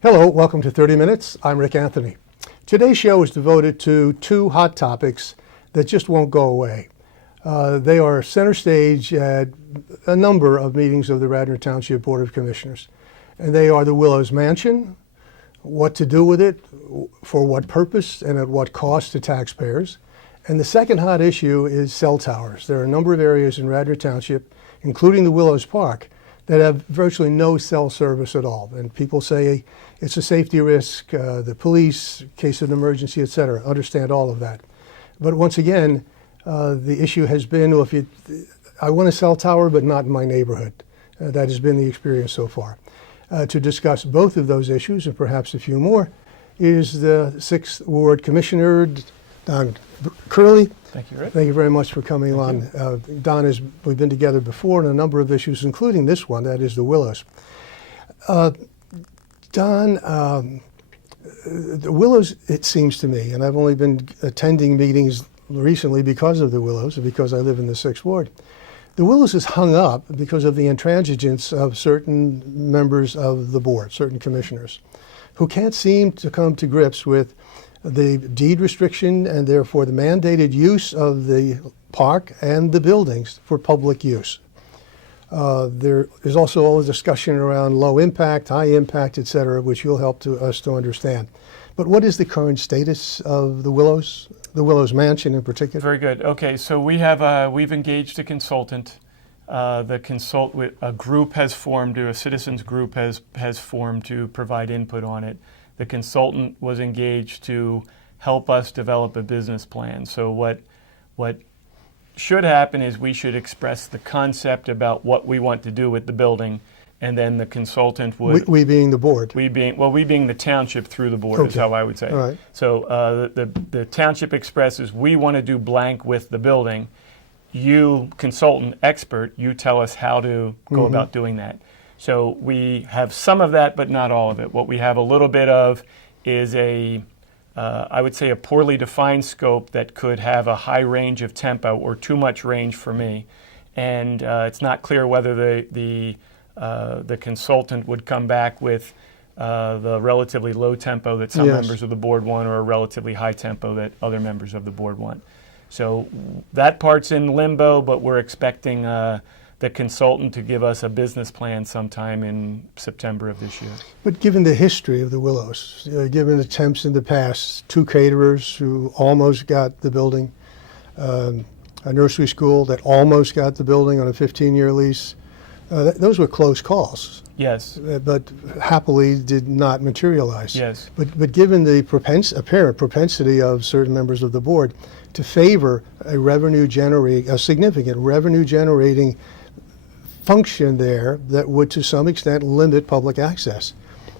Hello, welcome to 30 Minutes. I'm Rick Anthony. Today's show is devoted to two hot topics that just won't go away. They are center stage at a number of meetings of the Radnor Township Board of Commissioners. And they are the Willows Mansion, what to do with it, for what purpose, and at what cost to taxpayers. And the second hot issue is cell towers. There are a number of areas in Radnor Township, including the Willows Park, that have virtually no cell service at all. And people say it's a safety risk, the police, case of an emergency, et cetera, understand all of that. But once again, the issue has been, well, I want a cell tower, but not in my neighborhood. That has been the experience so far. To discuss both of those issues, and perhaps a few more, is the 6th Ward Commissioner, Don Curley. Thank you, Rick. Thank you very much for coming on. Don, we've been together before on a number of issues, including this one, that is the Willows. Don, the Willows, it seems to me, and I've only been attending meetings recently because of the Willows, and because I live in the 6th Ward. The Willows is hung up because of the intransigence of certain members of the board, certain commissioners, who can't seem to come to grips with the deed restriction and therefore the mandated use of the park and the buildings for public use. There is also all the discussion around low impact, high impact, et cetera, which you'll help us to understand. But what is the current status of the Willows Mansion in particular? Very good. Okay, so we've engaged a consultant. A group has formed, a citizens group has formed to provide input on it. The consultant was engaged to help us develop a business plan. So what should happen is we should express the concept about what we want to do with the building, and then the consultant would... We being the board? We being the township through the board, okay, is how I would say. All right. So the township expresses, we want to do blank with the building. You, consultant, expert, you tell us how to go about doing that. So we have some of that, but not all of it. What we have a little bit of is I would say a poorly defined scope that could have a high range of tempo or too much range for me. And it's not clear whether the consultant would come back with the relatively low tempo that some members of the board want, or a relatively high tempo that other members of the board want. So that part's in limbo, but we're expecting the consultant to give us a business plan sometime in September of this year. But given the history of the Willows, given attempts in the past, 2 caterers who almost got the building, a nursery school that almost got the building on a 15-year lease, those were close calls. Yes. But happily did not materialize. Yes. But given the apparent propensity of certain members of the board to favor a significant revenue-generating function there that would, to some extent, limit public access.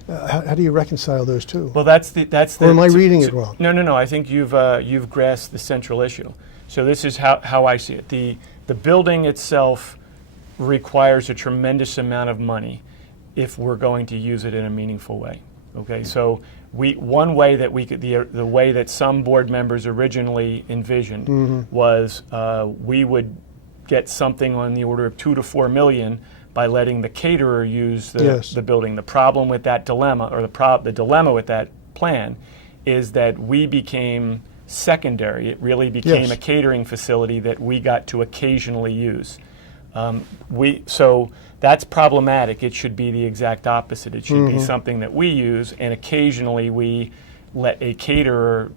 How do you reconcile those two? Well, that's the. Or am I reading it wrong? No. I think you've grasped the central issue. So this is how I see it. The building itself requires a tremendous amount of money if we're going to use it in a meaningful way. Okay, so one way that we could the way that some board members originally envisioned was we would get something on the order of $2 to $4 million by letting the caterer use the building. The problem with that dilemma, or the dilemma with that plan, is that we became secondary. It really became a catering facility that we got to occasionally use. So that's problematic. It should be the exact opposite. It should be something that we use, and occasionally we let a caterer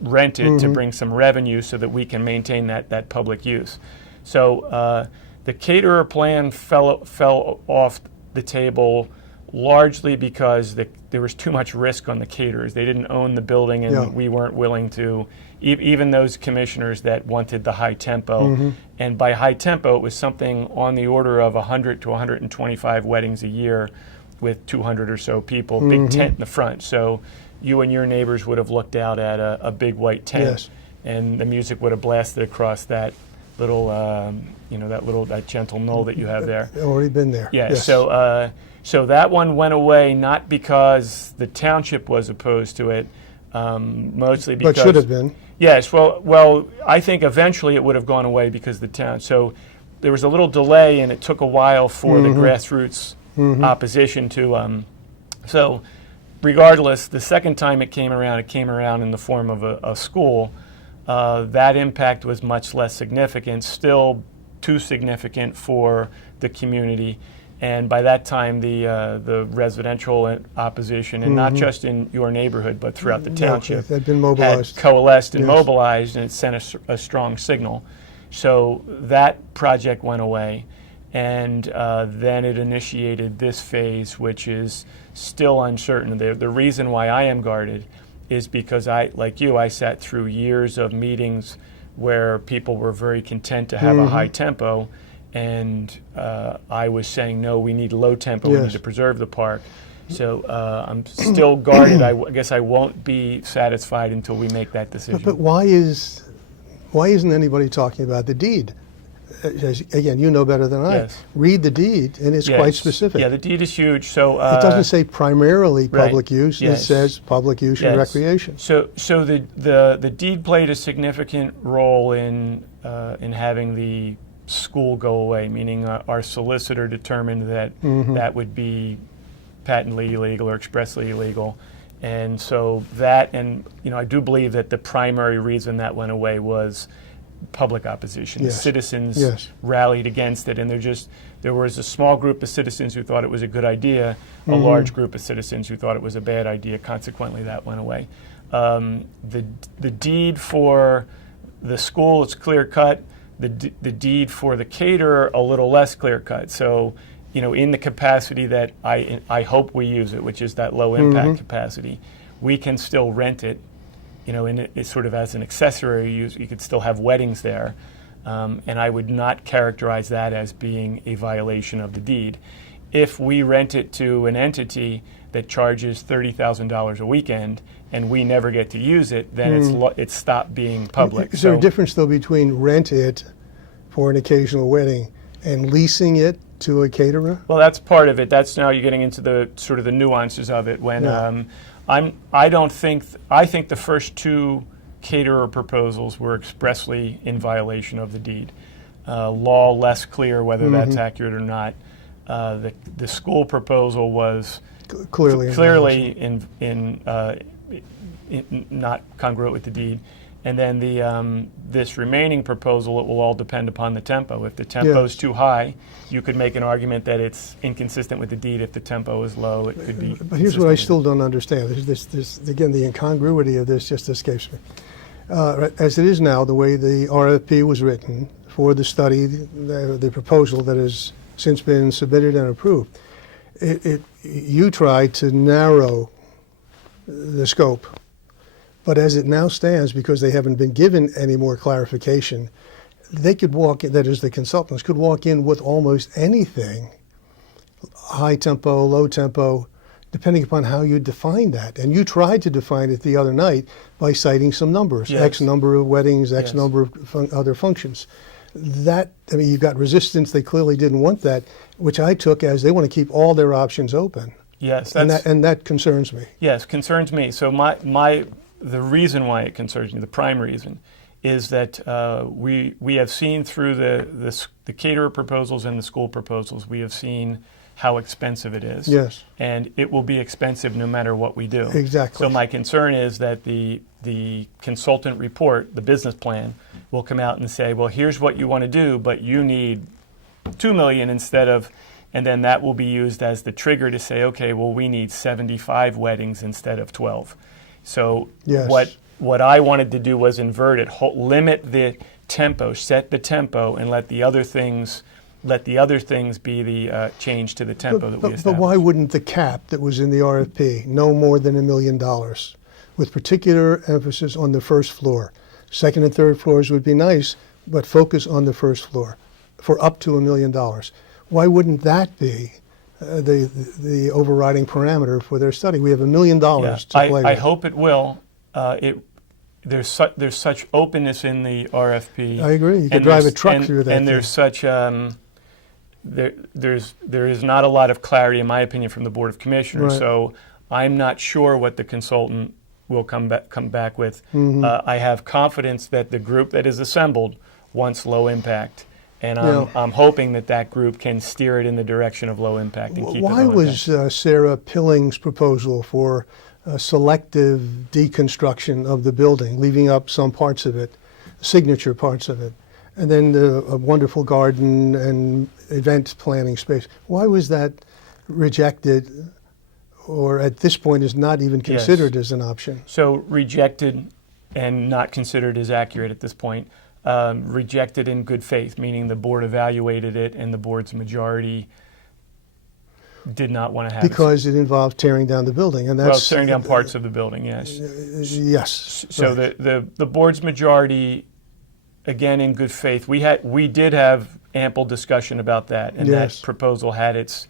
rent it to bring some revenue so that we can maintain that public use. So the caterer plan fell off the table largely because there was too much risk on the caterers. They didn't own the building, and we weren't willing to, even those commissioners that wanted the high tempo. And by high tempo, it was something on the order of 100 to 125 weddings a year with 200 or so people, big tent in the front. So you and your neighbors would have looked out at a big white tent, and the music would have blasted across that little, that gentle knoll that you have there. Already been there. Yeah. Yes. So that one went away not because the township was opposed to it, mostly because. But should have been. Yes. Well, I think eventually it would have gone away because the town. So there was a little delay, and it took a while for the grassroots opposition to. So regardless, the second time it came around in the form of a school. That impact was much less significant, still too significant for the community. And by that time, the residential opposition, and not just in your neighborhood, but throughout the township, had been mobilized, had coalesced and Yes. mobilized, and it sent a strong signal. So that project went away, and then it initiated this phase, which is still uncertain. The reason why I am guarded is because like you, I sat through years of meetings where people were very content to have a high tempo, and I was saying, no, we need low tempo, we Yes. need to preserve the park. So I'm still guarded. I guess I won't be satisfied until we make that decision. But why isn't anybody talking about the deed? Again, you know better than I. Yes. Read the deed, and it's Yeah, quite specific. Yeah, the deed is huge. So It doesn't say primarily right. public use. It Yes. says public use and Yes. recreation. So the deed played a significant role in having the school go away, meaning our solicitor determined that that would be patently illegal or expressly illegal. And so that, and I do believe that the primary reason that went away was public opposition. Yes. Citizens Yes. rallied against it, and there was a small group of citizens who thought it was a good idea, a large group of citizens who thought it was a bad idea. Consequently, that went away. The deed for the school, it's clear cut. The deed for the caterer, a little less clear cut. So, in the capacity that I hope we use it, which is that low impact capacity, we can still rent it. It's sort of as an accessory use. You could still have weddings there, and I would not characterize that as being a violation of the deed. If we rent it to an entity that charges $30,000 a weekend and we never get to use it, then it's stopped being public. Is there a difference, though, between rent it for an occasional wedding and leasing it to a caterer? Well, that's part of it. That's now you're getting into the sort of the nuances of it. When I think the first two caterer proposals were expressly in violation of the deed. Law less clear whether that's accurate or not. The school proposal was Clearly in not congruent with the deed. And then this remaining proposal, it will all depend upon the tempo. If the tempo is too high, you could make an argument that it's inconsistent with the deed. If the tempo is low, it could be. But here's what I still don't understand. This again, the incongruity of this just escapes me. As it is now, the way the RFP was written for the study, the proposal that has since been submitted and approved, you tried to narrow the scope. But as it now stands, because they haven't been given any more clarification, they could walk in, that is the consultants, could walk in with almost anything, high tempo, low tempo, depending upon how you define that. And you tried to define it the other night by citing some numbers, Yes. X number of weddings, X Yes. number of other functions. You've got resistance, they clearly didn't want that, which I took as they want to keep all their options open. Yes, And that concerns me. Yes, concerns me. So the reason why it concerns me, the prime reason, is that we have seen through the caterer proposals and the school proposals, we have seen how expensive it is. Yes. And it will be expensive no matter what we do. Exactly. So my concern is that the consultant report, the business plan, will come out and say, well, here's what you want to do, but you need $2 million instead of, and then that will be used as the trigger to say, okay, well, we need 75 weddings instead of 12. So Yes. what I wanted to do was invert it, limit the tempo, set the tempo, and let the other things be the change to the tempo that we established. But why wouldn't the cap that was in the RFP no more than $1 million, with particular emphasis on the first floor? Second and third floors would be nice, but focus on the first floor for up to $1 million. Why wouldn't that be the overriding parameter for their study? We have $1 million to play with. I hope it will. There's such openness in the RFP. I agree. You could drive a truck through that. And there's such there is not a lot of clarity, in my opinion, from the Board of Commissioners. Right. So I'm not sure what the consultant will come back with. I have confidence that the group that is assembled wants low impact, And Yeah. I'm hoping that group can steer it in the direction of low impact and keep Why it low was impact. Sarah Pilling's proposal for selective deconstruction of the building, leaving up some parts of it, signature parts of it, and then a wonderful garden and event planning space, why was that rejected, or at this point is not even considered as an option? So rejected and not considered as accurate at this point. Rejected in good faith, meaning the board evaluated it and the board's majority did not want to have Because it involved tearing down the building, and that's tearing down parts of the building, yes. Yes. So right. the board's majority, again in good faith, we did have ample discussion about that, and Yes. that proposal had its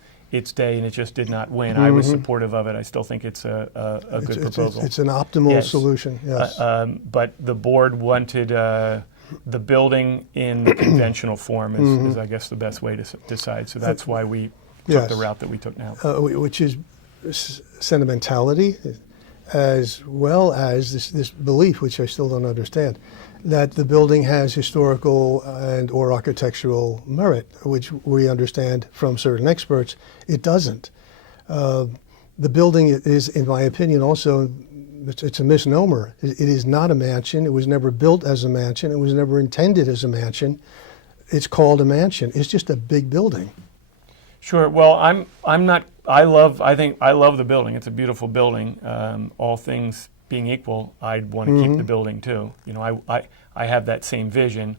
day, and it just did not win. I was supportive of it. I still think it's a good proposal. It's an optimal Yes. solution. Yes. But the board wanted the building in the conventional form is I guess the best way to decide. So that's why we took Yes. the route that we took now. Which is sentimentality, as well as this belief, which I still don't understand, that the building has historical and or architectural merit, which we understand from certain experts it doesn't. The building is, in my opinion, also it's a misnomer. It is not a mansion. It was never built as a mansion. It was never intended as a mansion. It's called a mansion. It's just a big building. Sure. Well, I'm not. I love the building. It's a beautiful building. All things being equal, I'd want to keep the building too. You know, I have that same vision.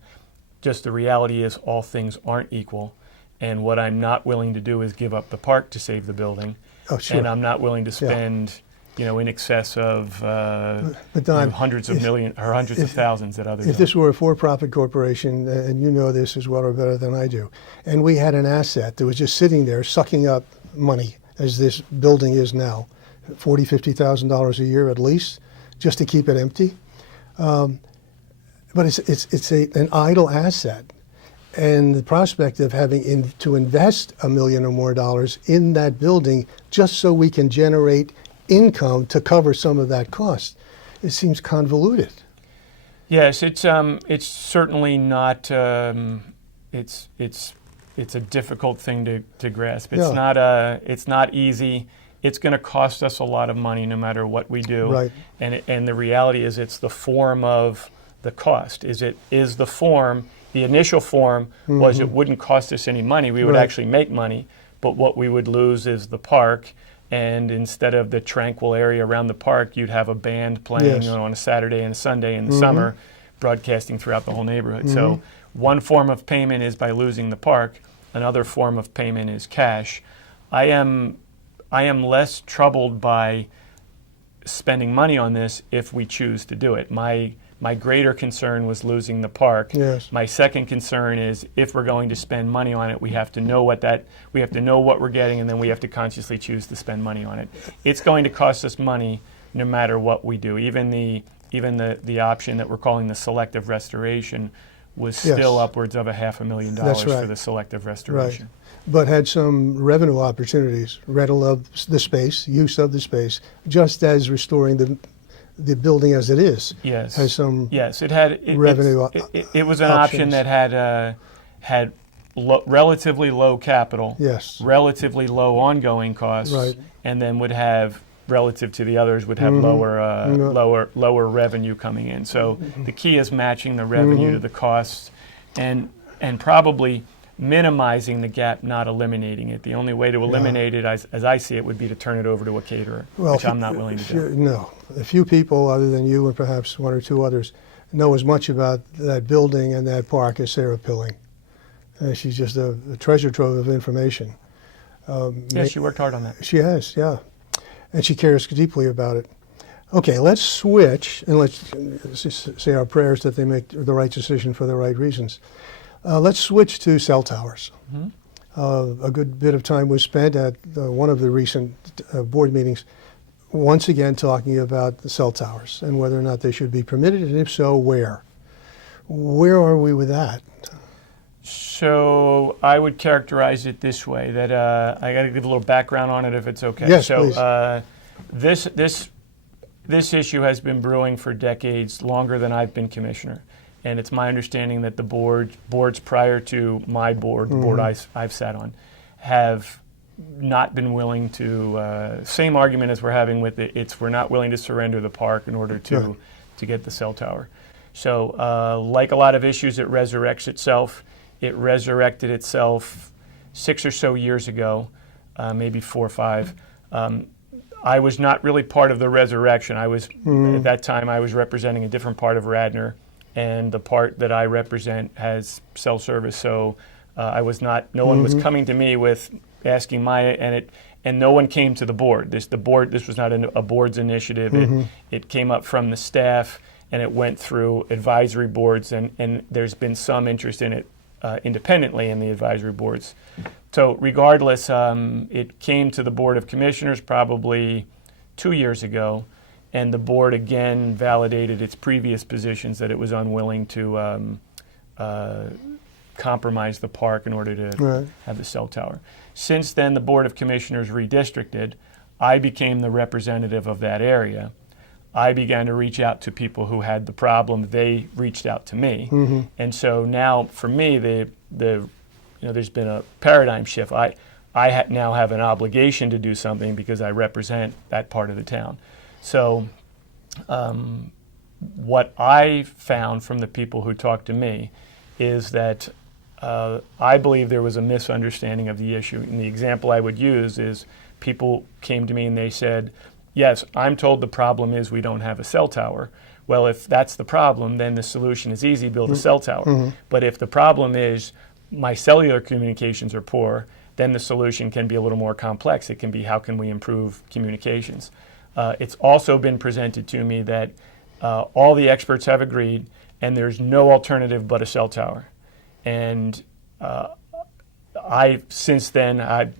Just the reality is, all things aren't equal, and what I'm not willing to do is give up the park to save the building. Oh, sure. And I'm not willing to spend, in excess of But Don, hundreds of millions or hundreds of thousands that others. If don't. this were a for-profit corporation, and you know this as well or better than I do, and we had an asset that was just sitting there sucking up money, as this building is now, $40,000, $50,000 a year at least, just to keep it empty. But it's an idle asset. And the prospect of having to invest $1 million or more in that building just so we can generate income to cover some of that cost, it seems convoluted. Yes, it's certainly not. It's a difficult thing to grasp. It's not easy. It's going to cost us a lot of money no matter what we do. Right. And the reality is, it's the form of the cost. The initial form was it wouldn't cost us any money. We would actually make money, but what we would lose is the park. And instead of the tranquil area around the park, you'd have a band playing on a Saturday and a Sunday in the summer, broadcasting throughout the whole neighborhood. So one form of payment is by losing the park. Another form of payment is cash. I am less troubled by spending money on this if we choose to do it. My greater concern was losing the park. Yes. My second concern is, if we're going to spend money on it, we have to know what we're getting, and then we have to consciously choose to spend money on it. It's going to cost us money no matter what we do. Even the option that we're calling the selective restoration was still upwards of $500,000 right. for the selective restoration. Right. But had some revenue opportunities, rental of the space, use of the space, just as restoring the building as it is. Yes. Has some it had revenue it was an option options. that had relatively low capital, Yes. relatively low ongoing costs, Right. and then would have, relative to the others, would have lower revenue coming in. So the key is matching the revenue to the costs, and probably minimizing the gap, not eliminating it. The only way to eliminate it, as I see it, would be to turn it over to a caterer, which I'm not willing to do. No. A few people, other than you and perhaps one or two others, know as much about that building and that park as Sarah Pilling. She's just a treasure trove of information. Yes, she worked hard on that. She has, yeah. And she cares deeply about it. Okay, let's switch, and let's just say our prayers that they make the right decision for the right reasons. Let's switch to cell towers. A good bit of time was spent at one of the recent board meetings, once again talking about the cell towers and whether or not they should be permitted, and if so, where. Where are we with that? So I would characterize it this way, that I got to give a little background on it if it's okay. Yes, so please. This issue has been brewing for decades, longer than I've been commissioner. and it's my understanding that the boards prior to my board, the board I've sat on, have not been willing to, same argument as we're having with it's we're not willing to surrender the park in order to get the cell tower. So like a lot of issues, it resurrects itself. It resurrected itself 6 or so years ago, maybe 4 or 5. I was not really part of the resurrection. At that time, I was representing a different part of Radnor, and the part that I represent has cell service. So I was not. No one was coming to me with asking and no one came to the board. This was not a board's initiative. It came up from the staff, and it went through advisory boards, and there's been some interest in it independently in the advisory boards. So regardless, it came to the Board of Commissioners probably 2 years ago, and the board again validated its previous positions that it was unwilling to compromise the park in order to have the cell tower. Since then, the Board of Commissioners redistricted. I became the representative of that area. I began to reach out to people who had the problem. They reached out to me, and so now for me, there's been a paradigm shift. I now have an obligation to do something because I represent that part of the town. So what I found from the people who talked to me is that I believe there was a misunderstanding of the issue. And the example I would use is people came to me and they said, yes, I'm told the problem is we don't have a cell tower. Well, if that's the problem, then the solution is easy, build a cell tower. But if the problem is my cellular communications are poor, then the solution can be a little more complex. It can be, how can we improve communications? It's also been presented to me that all the experts have agreed and there's no alternative but a cell tower. And since then, I've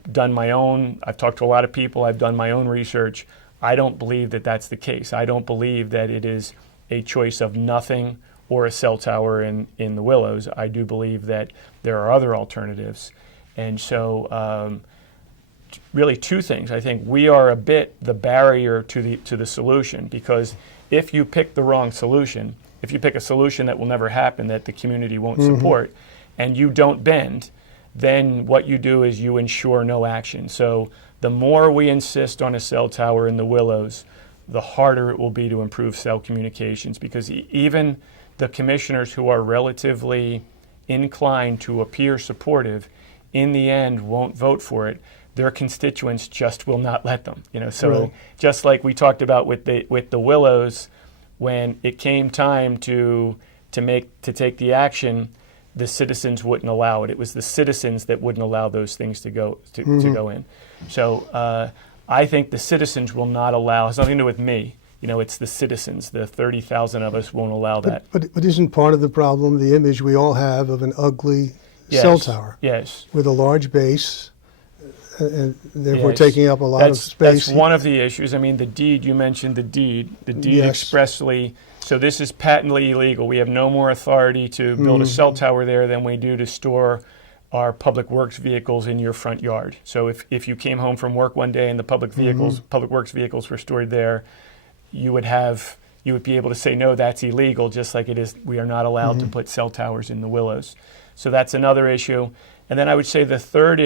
talked to a lot of people, I've done my own research. I don't believe that that's the case. I don't believe that it is a choice of nothing or a cell tower in the Willows. I do believe that there are other alternatives. And so really two things. I think we are a bit the barrier to the solution, because if you pick the wrong solution, if you pick a solution that will never happen, that the community won't support, and you don't bend, then what you do is you ensure no action. So the more we insist on a cell tower in the Willows, the harder it will be to improve cell communications, because even the commissioners who are relatively inclined to appear supportive, in the end won't vote for it. Their constituents just will not let them. So just like we talked about with the Willows, when it came time to take the action, the citizens wouldn't allow it. It was the citizens that wouldn't allow those things to go in. So I think the citizens will not allow. It has nothing to do with me. It's the citizens. The 30,000 of us won't allow that. But isn't part of the problem the image we all have of an ugly cell tower? Yes. With a large base, and therefore taking up a lot of space. That's one of the issues. I mean, the deed, you mentioned the deed. The deed expressly, so this is patently illegal. We have no more authority to build a cell tower there than we do to store our public works vehicles in your front yard. So if you came home from work one day and the public works vehicles were stored there, you would be able to say, no, that's illegal, just like it is. We are not allowed to put cell towers in the Willows. So that's another issue. And then I would say the third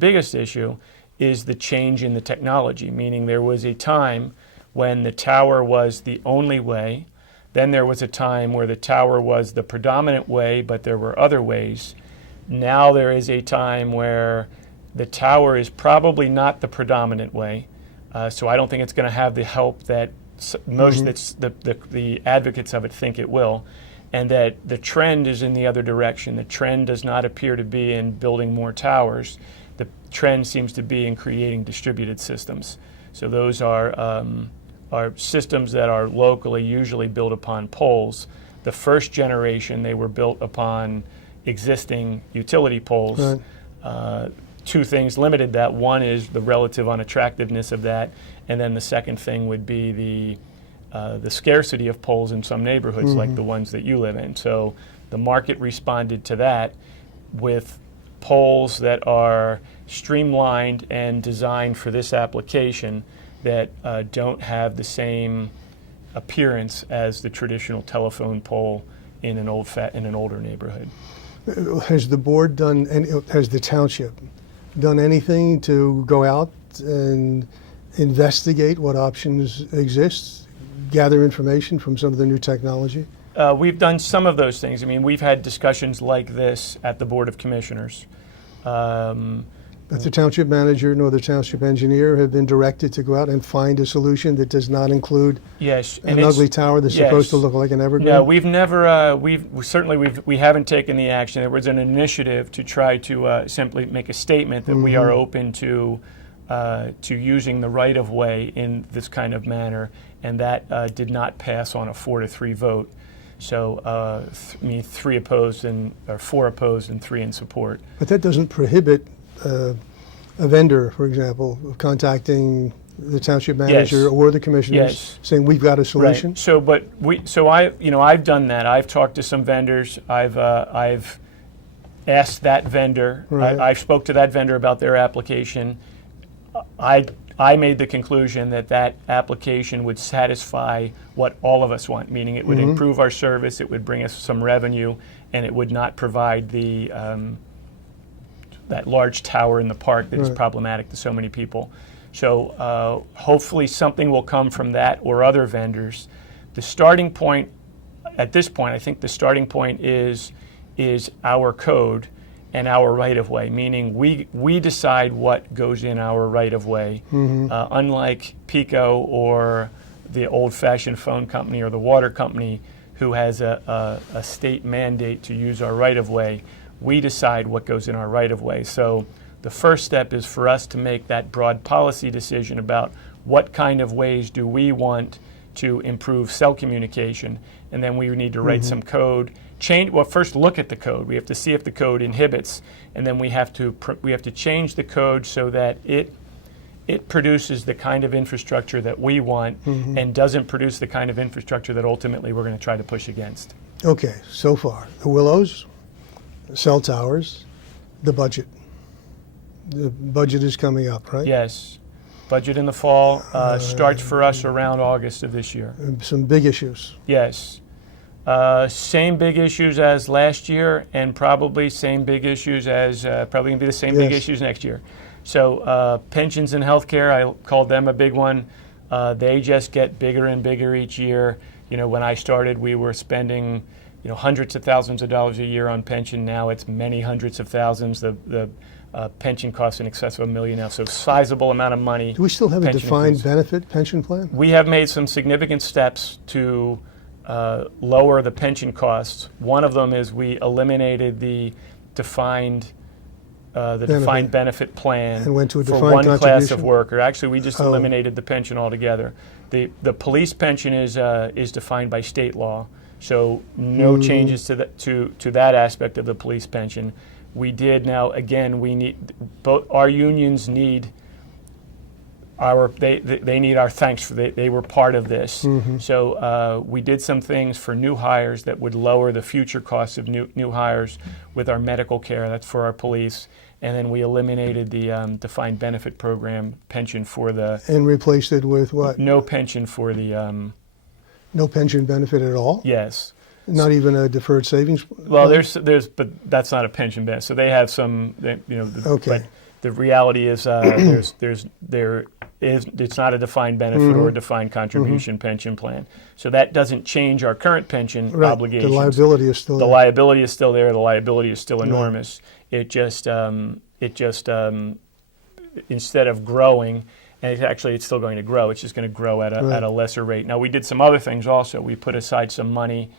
biggest issue, is the change in the technology, meaning there was a time when the tower was the only way. Then there was a time where the tower was the predominant way, but there were other ways. Now there is a time where the tower is probably not the predominant way. So I don't think it's going to have the help that most the advocates of it think it will. And that the trend is in the other direction. The trend does not appear to be in building more towers. The trend seems to be in creating distributed systems. So those are systems that are locally usually built upon poles. The first generation, they were built upon existing utility poles. Right. Two things limited that. One is the relative unattractiveness of that, and then the second thing would be the scarcity of poles in some neighborhoods, like the ones that you live in. So the market responded to that with poles that are streamlined and designed for this application that don't have the same appearance as the traditional telephone pole in an older neighborhood. Has the board done, has the township done anything to go out and investigate what options exist, gather information from some of the new technology? We've done some of those things. I mean, we've had discussions like this at the Board of Commissioners. But the township manager nor the township engineer have been directed to go out and find a solution that does not include an ugly tower that's supposed to look like an evergreen? No, we've never, we haven't taken the action. There was an initiative to try to simply make a statement that we are open to using the right-of-way in this kind of manner, and that did not pass on a 4-3 vote. So, 4 opposed and 3 in support. But that doesn't prohibit a vendor, for example, of contacting the township manager or the commissioners, saying we've got a solution. Right. So, I've done that. I've talked to some vendors. I've asked that vendor. Right. I spoke to that vendor about their application. I made the conclusion that that application would satisfy what all of us want, meaning it would improve our service, it would bring us some revenue, and it would not provide the that large tower in the park that is problematic to so many people. So hopefully something will come from that or other vendors. The starting point, at this point, I think the starting point is our code and our right-of-way, meaning we decide what goes in our right-of-way. Unlike PICO or the old-fashioned phone company or the water company who has a state mandate to use our right-of-way, we decide what goes in our right-of-way. So the first step is for us to make that broad policy decision about what kind of ways do we want to improve cell communication, and then we need to write some code. First look at the code. We have to see if the code inhibits, and then we have to change the code so that it produces the kind of infrastructure that we want and doesn't produce the kind of infrastructure that ultimately we're going to try to push against. Okay, so far, the Willows, cell towers, the budget. The budget is coming up, right? Yes. Budget in the fall starts for us around August of this year. Some big issues. Yes. Same big issues as last year, and probably same big issues as, probably going to be the same big issues next year. So pensions and healthcare, I called them a big one. They just get bigger and bigger each year. When I started, we were spending hundreds of thousands of dollars a year on pension. Now it's many hundreds of thousands. The pension costs in excess of $1 million now, so sizable amount of money. Do we still have a defined benefit pension plan? We have made some significant steps to lower the pension costs. One of them is we eliminated the defined benefit plan and went to a for defined one class of contribution? worker. Actually, we just eliminated the pension altogether. The police pension is defined by state law, so no changes to that aspect of the police pension. We did now again. We need both our unions need they need our thanks for they were part of this. So we did some things for new hires that would lower the future costs of new hires with our medical care. That's for our police. And then we eliminated the defined benefit program pension for the... And replaced it with what? No pension for the... No pension benefit at all? Yes. Not even a deferred savings? Well, there's, but that's not a pension benefit. So they have some, Okay. But the reality is it's not a defined benefit or a defined contribution pension plan. So that doesn't change our current pension obligations. The liability is still there. The liability is still there. The liability is still enormous. It just instead of growing, and it's still going to grow. It's just going to grow at a lesser rate. Now we did some other things also. We put aside some money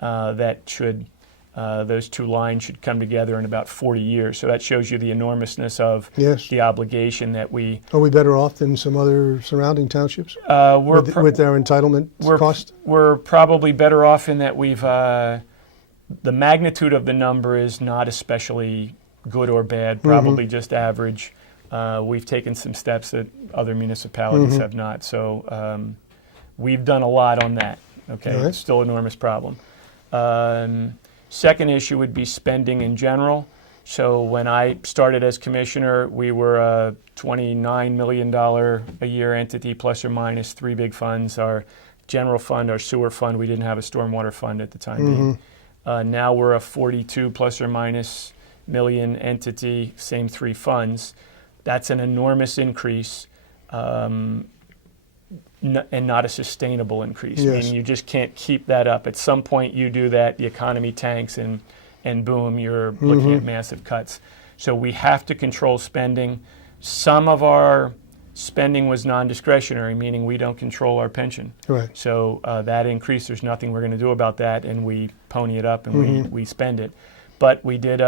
that should. Those two lines should come together in about 40 years. So that shows you the enormousness of the obligation that we... Are we better off than some other surrounding townships with their entitlement cost? We're probably better off in that we've... the magnitude of the number is not especially good or bad, probably just average. We've taken some steps that other municipalities have not. So we've done a lot on that. Okay, It's still an enormous problem. Second issue would be spending in general. So when I started as commissioner, we were a $29 million a year entity, plus or minus 3 big funds. Our general fund, our sewer fund, we didn't have a stormwater fund at the time being. Now we're a 42 plus or minus million entity, same three funds. That's an enormous increase, and not a sustainable increase, Yes. meaning you just can't keep that up. At some point you do that, the economy tanks, and boom, you're looking at massive cuts. So we have to control spending. Some of our spending was non-discretionary, meaning we don't control our pension. Right. So that increase, there's nothing we're going to do about that, and we pony it up and we spend it. But we did,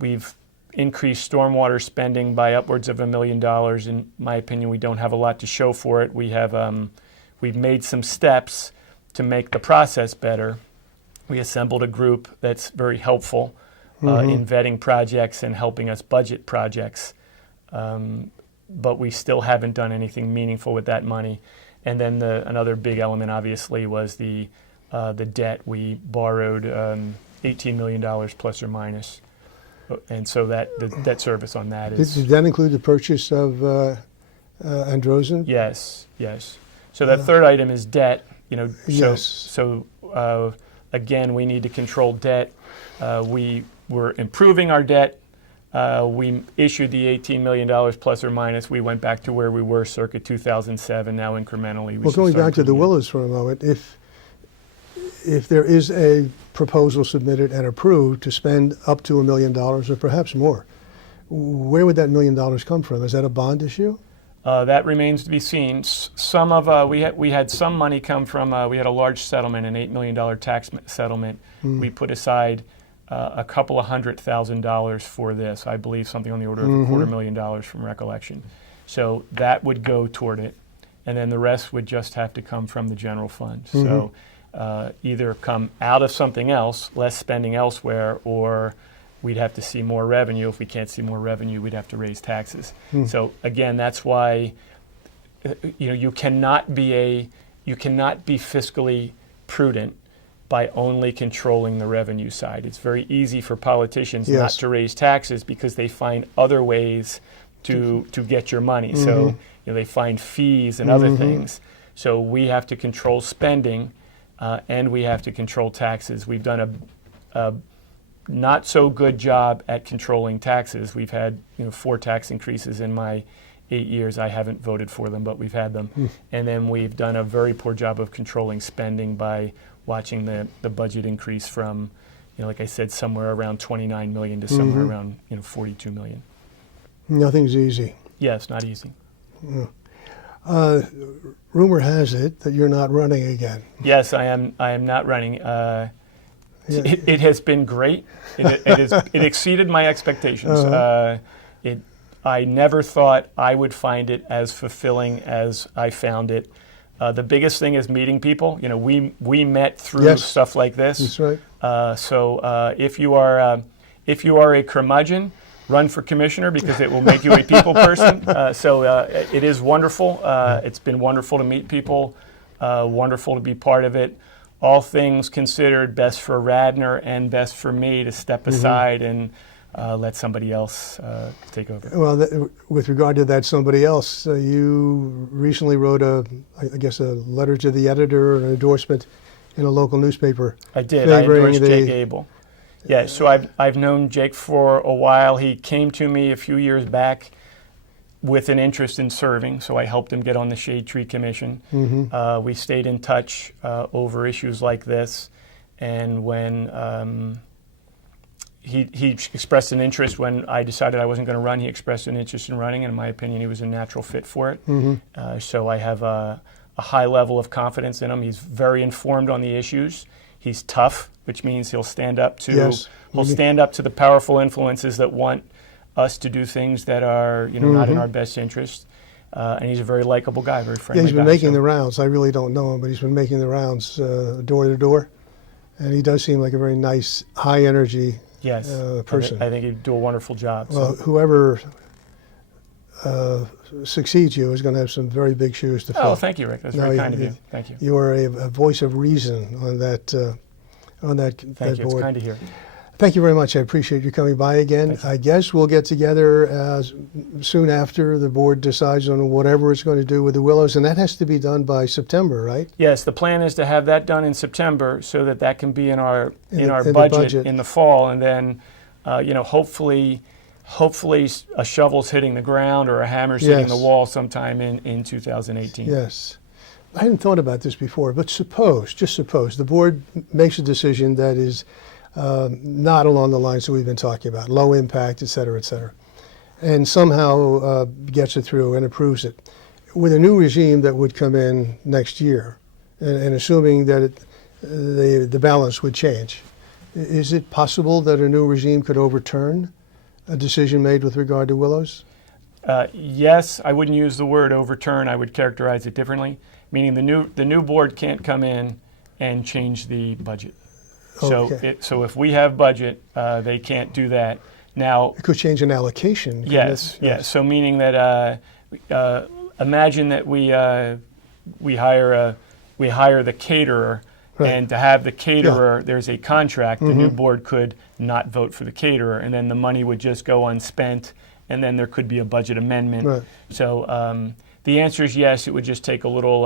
we've increased stormwater spending by upwards of $1 million. In my opinion, we don't have a lot to show for it. We have, we've made some steps to make the process better. We assembled a group that's very helpful in vetting projects and helping us budget projects. But we still haven't done anything meaningful with that money. And then another big element, obviously, was the debt. We borrowed $18 million plus or minus. And so the debt service on that is... Did that include the purchase of Androzen? Yes, yes. So that third item is debt. Yes. So again, we need to control debt. We were improving our debt. We issued the $18 million plus or minus. We went back to where we were circa 2007. Now incrementally. Well, going back to the Willows for a moment, if there is a proposal submitted and approved to spend up to $1 million or perhaps more, where would that $1 million come from? Is that a bond issue? That remains to be seen. Some of we had some money come from we had a large settlement, an $8 million tax settlement. We put aside a couple of $100,000 for this. I believe something on the order of $250,000 from recollection. So that would go toward it, and then the rest would just have to come from the general fund. So either come out of something else, less spending elsewhere, or we'd have to see more revenue. If we can't see more revenue, we'd have to raise taxes. So again, that's why you cannot be fiscally prudent by only controlling the revenue side. It's very easy for politicians not to raise taxes because they find other ways to get your money. So they find fees and other things. So we have to control spending, and we have to control taxes. We've done a not so good job at controlling taxes. We've had 4 tax increases in my 8 years. I haven't voted for them, but we've had them. And then we've done a very poor job of controlling spending by watching the budget increase from, like I said, somewhere around 29 million to somewhere around 42 million. Nothing's easy. Yes, not easy. Rumor has it that you're not running again. Yes, I am not running. It has been great. It exceeded my expectations. I never thought I would find it as fulfilling as I found it. The biggest thing is meeting people. We met through stuff like this. That's right. So if you are a curmudgeon, run for commissioner because it will make you a people person. It is wonderful. It's been wonderful to meet people. Wonderful to be part of it. All things considered, best for Radnor and best for me to step aside and let somebody else take over. Well, with regard to that somebody else, you recently wrote a letter to the editor, an endorsement in a local newspaper. I did. I endorsed Jake Abel. Yeah, so I've known Jake for a while. He came to me a few years back with an interest in serving, so I helped him get on the Shade Tree Commission. We stayed in touch over issues like this, and when he expressed an interest when I decided I wasn't going to run, he expressed an interest in running, and in my opinion, he was a natural fit for it. So I have a high level of confidence in him. He's very informed on the issues. He's tough, which means he'll stand up to stand up to the powerful influences that want us to do things that are not in our best interest. And he's a very likable guy, very friendly. Yeah, he's been making the rounds. I really don't know him, but he's been making the rounds door to door, and he does seem like a very nice, high energy person. I think he'd do a wonderful job. Well, whoever succeeds you is going to have some very big shoes to fill. Oh, thank you, Rick. That's very kind of you. Thank you. You are a voice of reason on that Thank you. board. It's kind to hear. Thank you very much. I appreciate you coming by again. I guess we'll get together soon after the board decides on whatever it's going to do with the Willows, and that has to be done by September, right? Yes, the plan is to have that done in September so that that can be in our In our the budget in the fall, and then hopefully a shovel's hitting the ground or a hammer's hitting the Yes. wall sometime in 2018. Yes. I hadn't thought about this before, but just suppose, the board makes a decision that is not along the lines that we've been talking about, low impact, et cetera, and somehow gets it through and approves it. With a new regime that would come in next year, and assuming that the balance would change, is it possible that a new regime could overturn a decision made with regard to Willows? Yes, I wouldn't use the word overturn. I would characterize it differently, meaning the new board can't come in and change the budget. Okay. So if we have budget, they can't do that. Now, It could change an allocation. couldn't yes, it? yes. So meaning that imagine that we hire the caterer, Right. and to have the caterer, there's a contract. The new board could not vote for the caterer, and then the money would just go unspent, and then there could be a budget amendment. Right. So the answer is yes. It would just take a little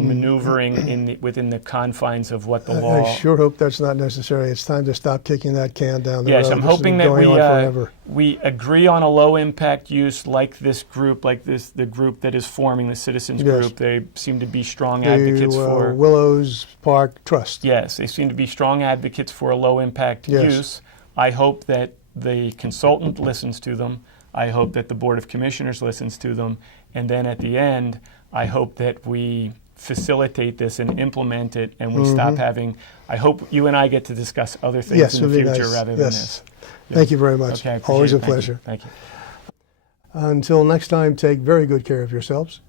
maneuvering within the confines of what the law. I sure hope that's not necessary. It's time to stop kicking that can down the road. Yes, I'm This has hoping been that going on forever. we agree on a low impact use like this group, the group that is forming the citizens Yes. group. They seem to be strong advocates The for. Willows Park Trust. Yes, they seem to be strong advocates for a low impact Yes. use. I hope that the consultant listens to them. I hope that the Board of Commissioners listens to them. And then at the end, I hope that we facilitate this and implement it, and we stop having. I hope you and I get to discuss other things Yes, in the it'd be future nice. rather than Yes. this. Thank you very much. Okay, I appreciate Always a it. Thank you. pleasure. Thank you. Until next time, take very good care of yourselves.